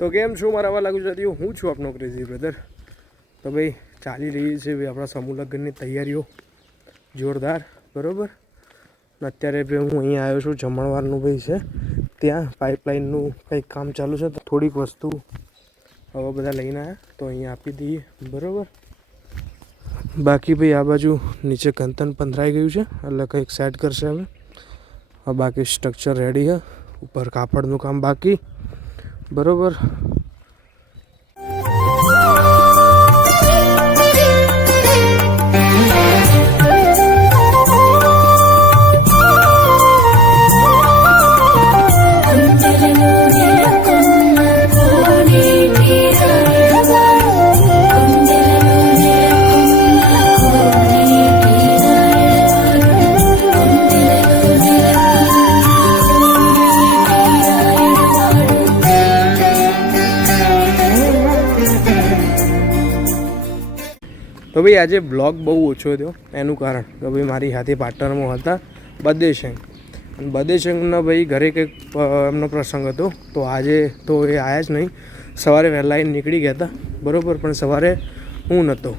તો કેમ છું મારા વાલા ગુજરાતીઓ, હું છું આપનો ક્રેઝી બ્રધર। તો ભાઈ ચાલી રહી છે ભાઈ આપણા સમૂહ લગ્નની તૈયારીઓ જોરદાર, બરાબર। અત્યારે ભાઈ હું અહીંયા આવ્યો છું, જમણવારનું ભાઈ છે ત્યાં પાઇપલાઇનનું કંઈક કામ ચાલુ છે, તો થોડીક વસ્તુ હવે બધા લઈને આવ્યા તો અહીંયા આપી દઈએ, બરાબર। બાકી ભાઈ આ બાજુ નીચે કંતન પંથરાઈ ગયું છે એટલે કંઈક સેટ કરશે હવે। બાકી સ્ટ્રક્ચર રેડી છે, ઉપર કાપડનું કામ બાકી, બરોબર। તો ભાઈ આજે બ્લોગ બહુ ઓછો થયો, એનું કારણ તો ભાઈ મારી સાથે પાર્ટનરમાં હતા બદેશંગ, અને બદેશંગના ભાઈ ઘરે કંઈક એમનો પ્રસંગ હતો, તો આજે તો એ આવ્યા જ નહીં। સવારે વહેલા નીકળી ગયા હતા, બરાબર, પણ સવારે હું નહોતો।